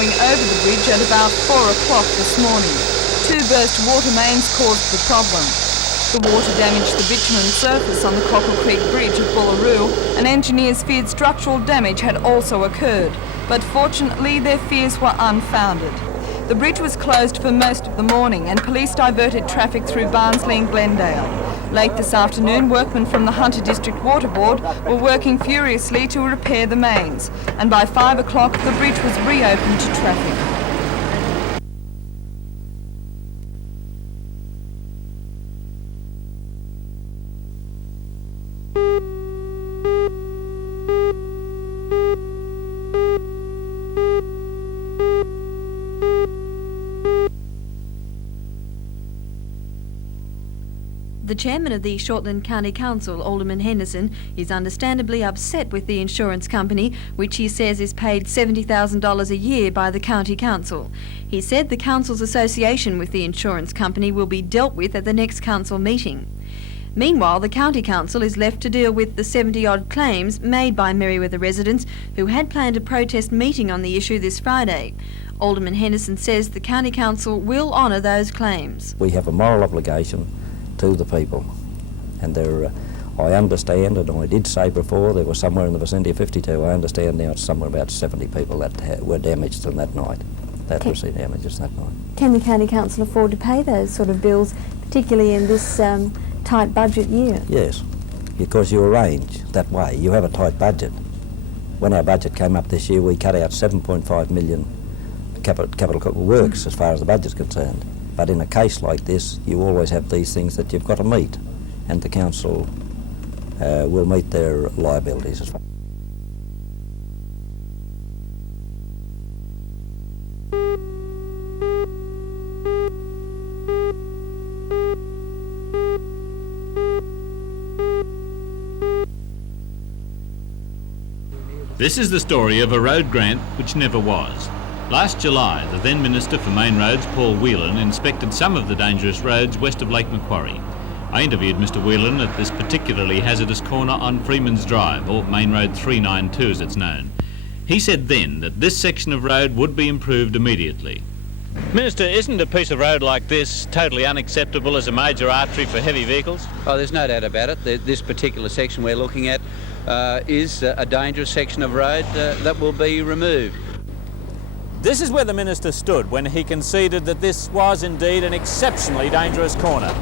going over the bridge at about 4 o'clock this morning. 2 burst water mains caused the problem. The water damaged the bitumen surface on the Cockle Creek Bridge at Bullaroo, and engineers feared structural damage had also occurred, but fortunately their fears were unfounded. The bridge was closed for most of the morning and police diverted traffic through Barnsley and Glendale. Late this afternoon, workmen from the Hunter District Water Board were working furiously to repair the mains, and by 5 o'clock the bridge was reopened to traffic. The chairman of the Shortland County Council, Alderman Henderson, is understandably upset with the insurance company, which he says is paid $70,000 a year by the county council. He said the council's association with the insurance company will be dealt with at the next council meeting. Meanwhile, the county council is left to deal with the 70-odd claims made by Merewether residents who had planned a protest meeting on the issue this Friday. Alderman Henderson says the county council will honour those claims. We have a moral obligation to the people, and I understand, and I did say before, there was somewhere in the vicinity of 52. I understand now it's somewhere about 70 people that were damaged on that night, that received damages that night. Can the county council afford to pay those sort of bills, particularly in this tight budget year? Yes, because you arrange that way. You have a tight budget. When our budget came up this year, we cut out 7.5 million capital works as far as the budget's concerned. But in a case like this, you always have these things that you've got to meet, and the council will meet their liabilities as well. This is the story of a road grant which never was. Last July, the then Minister for Main Roads, Paul Whelan, inspected some of the dangerous roads west of Lake Macquarie. I interviewed Mr Whelan at this particularly hazardous corner on Freeman's Drive, or Main Road 392 as it's known. He said then that this section of road would be improved immediately. Minister, isn't a piece of road like this totally unacceptable as a major artery for heavy vehicles? Oh, there's no doubt about it. This particular section we're looking at is a dangerous section of road that will be removed. This is where the Minister stood when he conceded that this was indeed an exceptionally dangerous corner.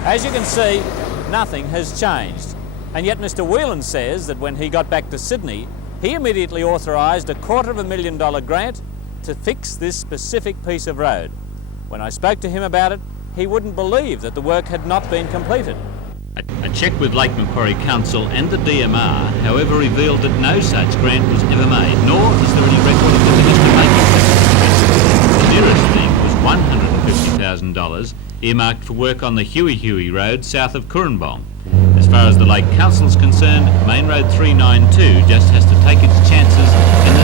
As you can see, nothing has changed. And yet Mr Whelan says that when he got back to Sydney, he immediately authorised a $250,000 grant to fix this specific piece of road. When I spoke to him about it, he wouldn't believe that the work had not been completed. A check with Lake Macquarie Council and the DMR, however, revealed that no such grant was ever made, nor is there any record of the Minister making such a grant. The nearest thing was $150,000 earmarked for work on the Huey Road south of Currumbong. As far as the Lake Council is concerned, Main Road 392 just has to take its chances in the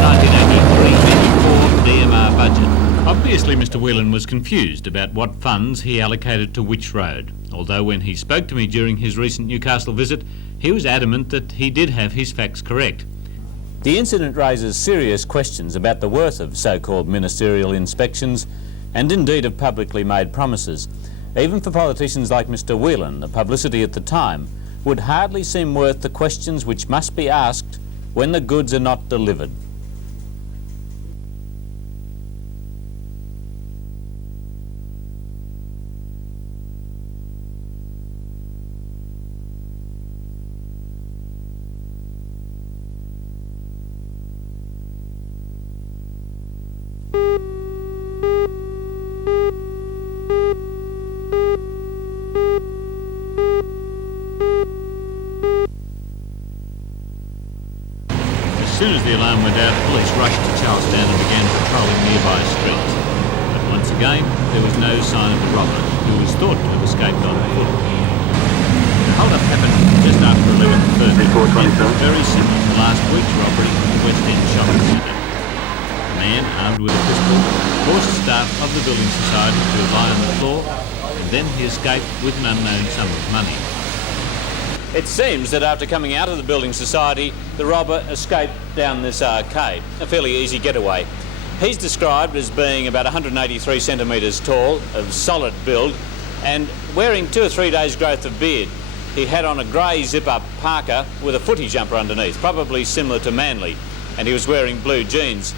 1983-84 DMR budget. Obviously, Mr Whelan was confused about what funds he allocated to which road, although when he spoke to me during his recent Newcastle visit, he was adamant that he did have his facts correct. The incident raises serious questions about the worth of so-called ministerial inspections and indeed of publicly made promises. Even for politicians like Mr Whelan, the publicity at the time would hardly seem worth the questions which must be asked when the goods are not delivered. As soon as the alarm went out, police rushed to Charlestown and began patrolling nearby streets. But once again, there was no sign of the robber, who was thought to have escaped on foot. The hold-up happened just after 11:30, and was very similar to last week's robbery in the West End shopping centre. A man armed with a pistol forced staff of the building society to lie on the floor, and then he escaped with an unknown sum of money. It seems that after coming out of the building society, the robber escaped down this arcade. A fairly easy getaway. He's described as being about 183 centimetres tall, of solid build, and wearing 2 or 3 days' growth of beard. He had on a grey zip-up parka with a footy jumper underneath, probably similar to Manly, and he was wearing blue jeans.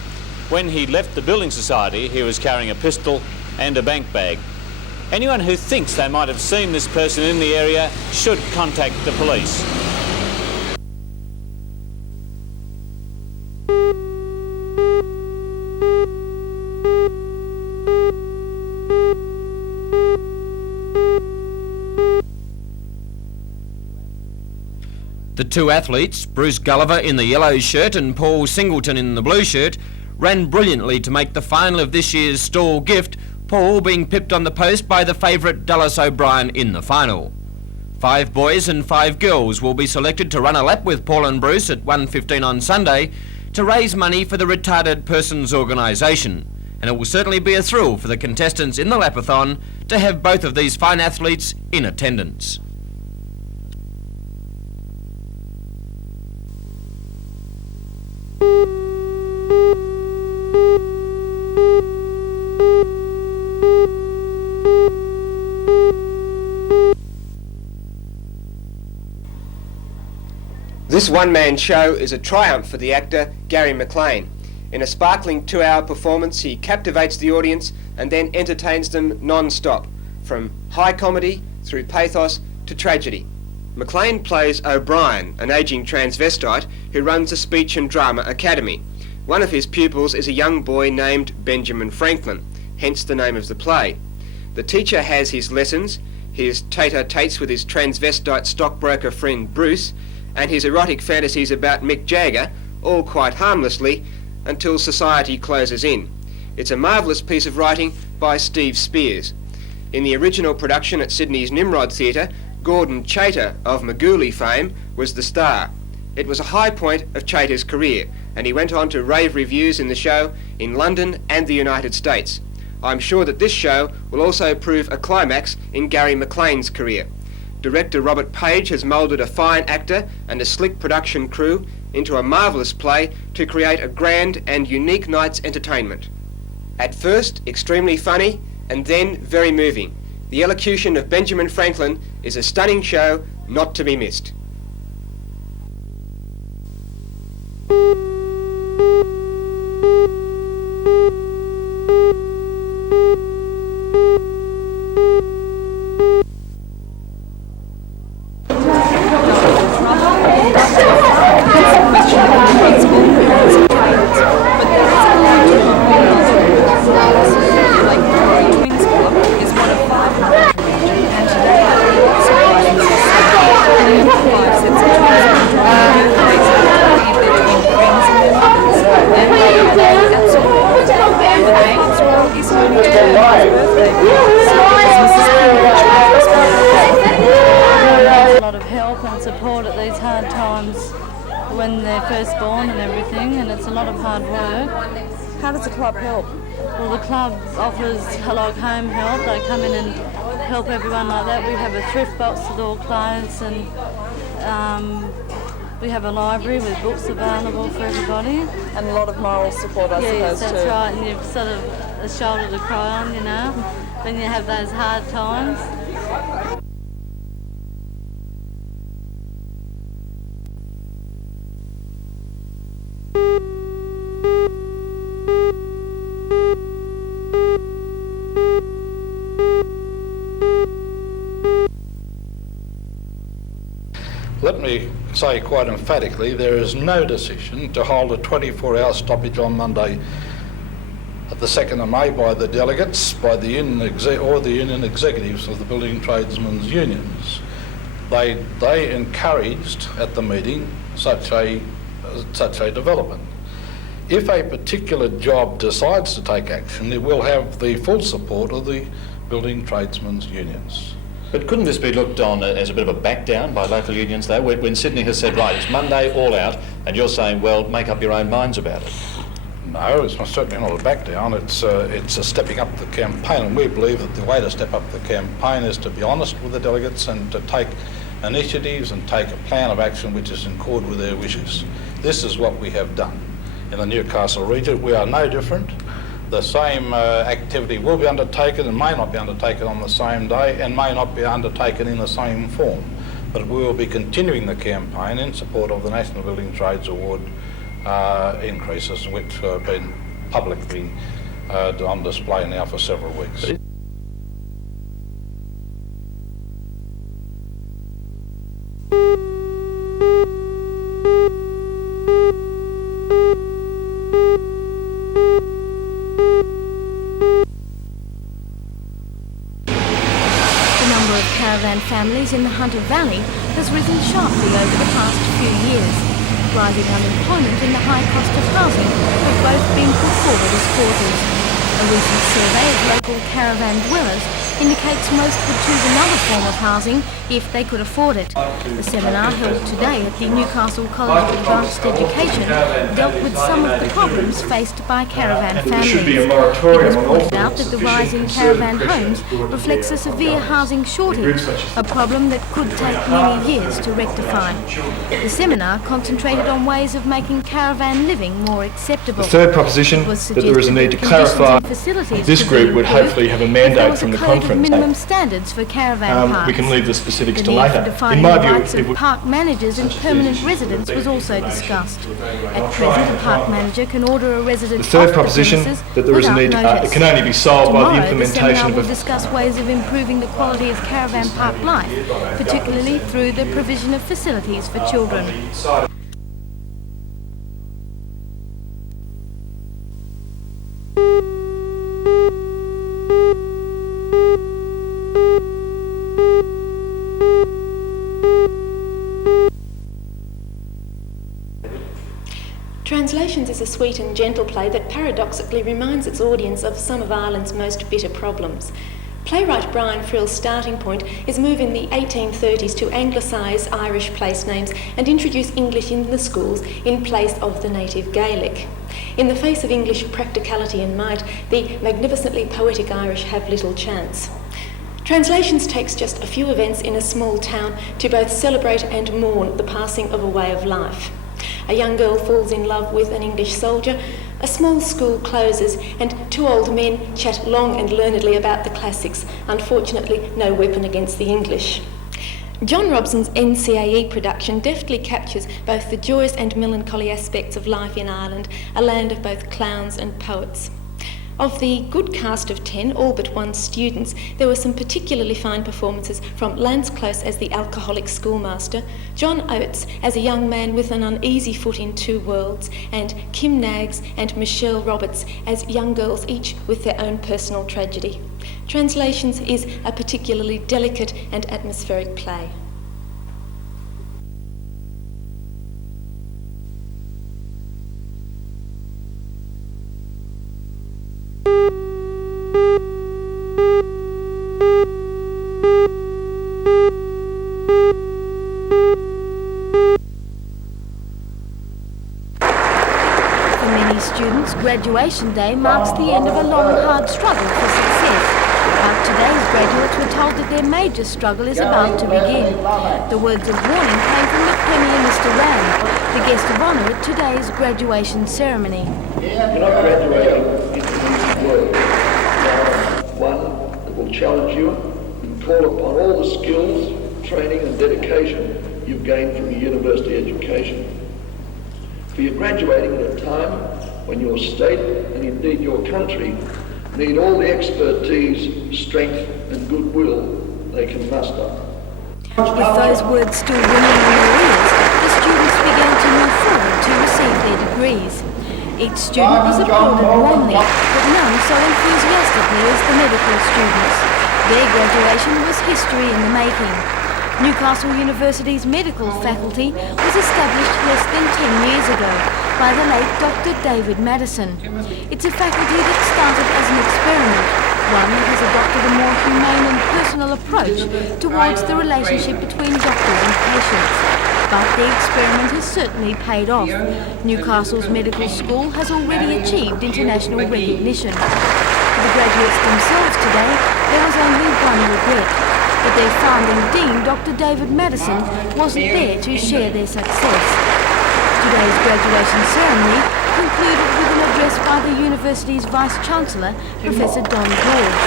When he left the building society, he was carrying a pistol and a bank bag. Anyone who thinks they might have seen this person in the area should contact the police. The two athletes, Bruce Gulliver in the yellow shirt and Paul Singleton in the blue shirt, ran brilliantly to make the final of this year's stall gift, Paul being pipped on the post by the favourite Dallas O'Brien in the final. 5 boys and 5 girls will be selected to run a lap with Paul and Bruce at 1:15 on Sunday to raise money for the Retarded Persons Organisation, and it will certainly be a thrill for the contestants in the lapathon to have both of these fine athletes in attendance. This one-man show is a triumph for the actor Gary McLean. In a sparkling 2-hour performance, he captivates the audience and then entertains them non-stop, from high comedy through pathos to tragedy. McLean plays O'Brien, an ageing transvestite who runs a speech and drama academy. One of his pupils is a young boy named Benjamin Franklin, hence the name of the play. The teacher has his lessons, his tete-a-tetes with his transvestite stockbroker friend Bruce, and his erotic fantasies about Mick Jagger, all quite harmlessly, until society closes in. It's a marvellous piece of writing by Steve Spears. In the original production at Sydney's Nimrod Theatre, Gordon Chater of Magooly fame was the star. It was a high point of Chater's career, and he went on to rave reviews in the show in London and the United States. I'm sure that this show will also prove a climax in Gary McLean's career. Director Robert Page has moulded a fine actor and a slick production crew into a marvellous play to create a grand and unique night's entertainment. At first, extremely funny, and then very moving. The elocution of Benjamin Franklin is a stunning show not to be missed. A lot of help and support at these hard times when they're first born and everything, and it's a lot of hard work. How does the club help? Well, the club offers like home help. They come in and help everyone like that. We have a thrift box with all clothes, and we have a library with books available for everybody. And a lot of moral support, I Yes, suppose, that's too. right, and you've sort of a shoulder to cry on, you know, when you have those hard times. Let me say quite emphatically, there is no decision to hold a 24-hour stoppage on Monday at the 2nd of May by the delegates, by the union executives of the building tradesmen's unions. They encouraged at the meeting such a development. If a particular job decides to take action, it will have the full support of the building tradesmen's unions. But couldn't this be looked on as a bit of a back down by local unions though, when Sydney has said, right, it's Monday, all out, and you're saying, well, make up your own minds about it? No, it's certainly not a back down, it's a stepping up the campaign, and we believe that the way to step up the campaign is to be honest with the delegates and to take initiatives and take a plan of action which is in accord with their wishes. This is what we have done in the Newcastle region. We are no different the same activity will be undertaken and may not be undertaken on the same day and may not be undertaken in the same form. But we will be continuing the campaign in support of the National Building Trades Award increases, which have been publicly on display now for several weeks. Caravan families in the Hunter Valley has risen sharply over the past few years. Rising unemployment and the high cost of housing have both been put forward as causes. A recent survey of local caravan dwellers indicates most would choose another form of housing if they could afford it. The seminar held today at the Newcastle College of Advanced Education dealt with some of the problems faced by caravan families. It was pointed out that the rise in caravan homes reflects a severe housing shortage, a problem that could take many years to rectify. The seminar concentrated on ways of making caravan living more acceptable. The third proposition, that there is a need to clarify this group would hopefully have a mandate from the conference. Minimum standards for caravan parks. We can leave the specifics to The need later. for defining In my the view, rights of park managers and permanent residents was also discussed. At present, a park manager can order a resident the third off proposition, the premises that there is a without need, notice. it can only be solved by the Tomorrow, implementation the seminar of will discuss ways of improving the quality of caravan park life, particularly through the provision of facilities for children. Translations is a sweet and gentle play that paradoxically reminds its audience of some of Ireland's most bitter problems. Playwright Brian Frill's starting point is move in the 1830s to anglicise Irish place names and introduce English in the schools in place of the native Gaelic. In the face of English practicality and might, the magnificently poetic Irish have little chance. Translations takes just a few events in a small town to both celebrate and mourn the passing of a way of life. A young girl falls in love with an English soldier, a small school closes, and two old men chat long and learnedly about the classics, unfortunately no weapon against the English. John Robson's NCAE production deftly captures both the joyous and melancholy aspects of life in Ireland, a land of both clowns and poets. Of the good cast of 10, all but one students, there were some particularly fine performances from Lance Close as the alcoholic schoolmaster, John Oates as a young man with an uneasy foot in two worlds, and Kim Knaggs and Michelle Roberts as young girls, each with their own personal tragedy. Translations is a particularly delicate and atmospheric play. Graduation day marks the end of a long, hard struggle for success. But today's graduates were told that their major struggle is about to begin. The words of warning came from the Premier, Mr. Rand, the guest of honour at today's graduation ceremony. You're not graduating into these worlds. One that will challenge you and call upon all the skills, training and dedication you've gained from your university education. For you're graduating at a time when your state, and indeed your country, need all the expertise, strength and goodwill they can muster. With those words still ringing in their ears, the students began to move forward to receive their degrees. Each student was applauded warmly, but none so enthusiastically as the medical students. Their graduation was history in the making. Newcastle University's medical faculty was established less than 10 years ago by the late Dr. David Madison. It's a faculty that started as an experiment, one that has adopted a more humane and personal approach towards the relationship between doctors and patients. But the experiment has certainly paid off. Newcastle's medical school has already achieved international recognition. For the graduates themselves today, there was only one regret. But their founding dean, Dr. David Madison, wasn't there to share their success. Today's graduation ceremony concluded with an address by the university's Vice-Chancellor, Professor Don George.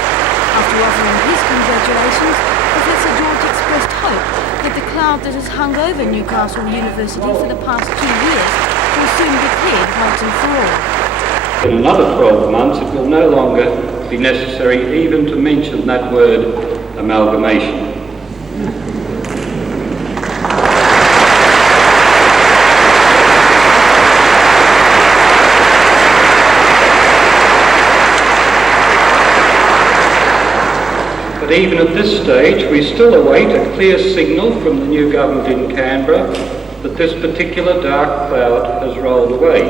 After offering his congratulations, Professor George expressed hope that the cloud that has hung over Newcastle University for the past 2 years will soon be cleared once and for all. In another 12 months, it will no longer be necessary even to mention that word, amalgamation. But even at this stage, we still await a clear signal from the new government in Canberra that this particular dark cloud has rolled away.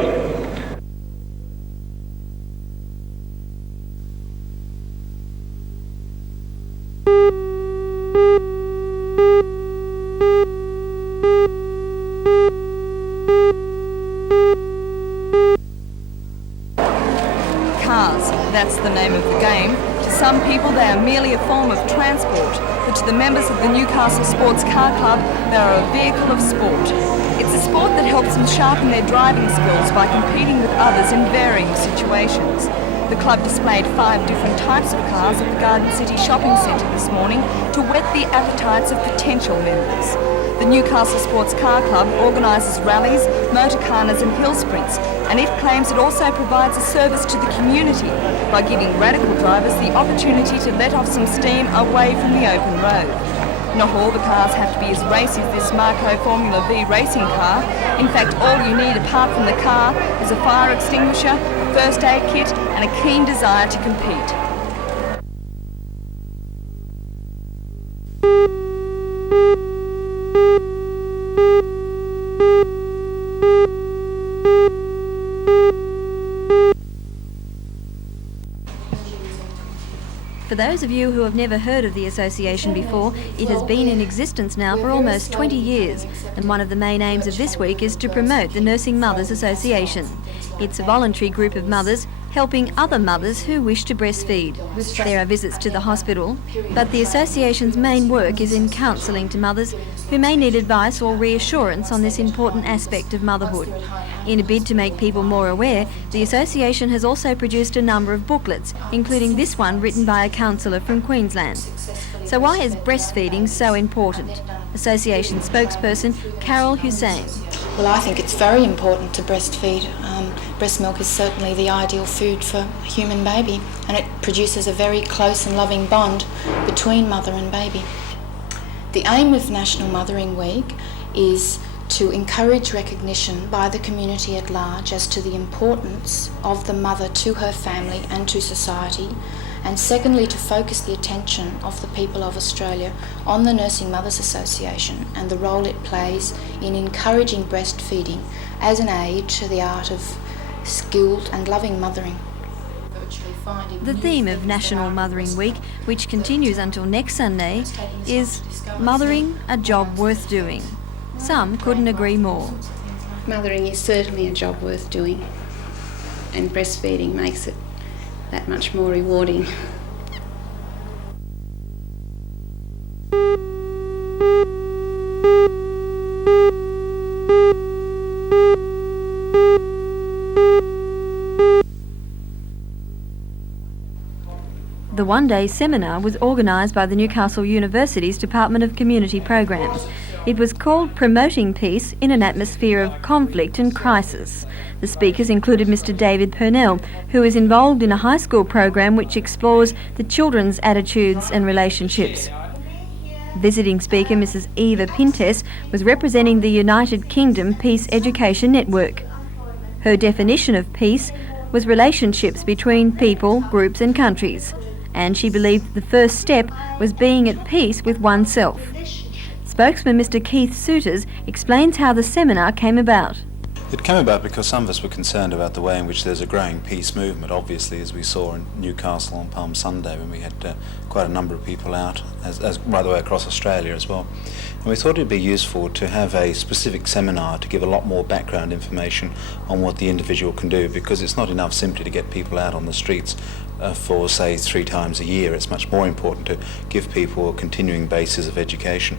Cars, that's the name of the game. To some people they are merely a form of transport, but to the members of the Newcastle Sports Car Club they are a vehicle of sport. It's a sport that helps them sharpen their driving skills by competing with others in varying situations. The club displayed 5 different types of cars at the Garden City Shopping Centre this morning to whet the appetites of potential members. The Newcastle Sports Car Club organises rallies, motorcarnas and hill sprints, and it claims it also provides a service to the community by giving radical drivers the opportunity to let off some steam away from the open road. Not all the cars have to be as racy as this Marco Formula V racing car. In fact, all you need apart from the car is a fire extinguisher, a first aid kit and a keen desire to compete. For those of you who have never heard of the association before, it has been in existence now for almost 20 years, and one of the main aims of this week is to promote the Nursing Mothers Association. It's a voluntary group of mothers helping other mothers who wish to breastfeed. There are visits to the hospital, but the association's main work is in counselling to mothers who may need advice or reassurance on this important aspect of motherhood. In a bid to make people more aware, the association has also produced a number of booklets, including this one written by a counsellor from Queensland. So why is breastfeeding so important? Association spokesperson Carol Hussein. Well, I think it's very important to breastfeed. Breast milk is certainly the ideal food for a human baby, and it produces a very close and loving bond between mother and baby. The aim of National Mothering Week is to encourage recognition by the community at large as to the importance of the mother to her family and to society, and secondly to focus the attention of the people of Australia on the Nursing Mothers Association and the role it plays in encouraging breastfeeding as an aid to the art of skilled and loving mothering. The theme of National Mothering Week, which continues until next Sunday, is Mothering, a Job Worth Doing. Some couldn't agree more. Mothering is certainly a job worth doing, and breastfeeding makes it that much more rewarding. The one-day seminar was organised by the Newcastle University's Department of Community Programs. It was called Promoting Peace in an Atmosphere of Conflict and Crisis. The speakers included Mr. David Purnell, who is involved in a high school program which explores the children's attitudes and relationships. Visiting speaker Mrs. Eva Pintes was representing the United Kingdom Peace Education Network. Her definition of peace was relationships between people, groups and countries, and she believed the first step was being at peace with oneself. Spokesman Mr. Keith Souters explains how the seminar came about. It came about because some of us were concerned about the way in which there's a growing peace movement, obviously, as we saw in Newcastle on Palm Sunday when we had quite a number of people out, as right the way across Australia as well. And we thought it'd be useful to have a specific seminar to give a lot more background information on what the individual can do, because it's not enough simply to get people out on the streets for, say, 3 times a year. It's much more important to give people a continuing basis of education.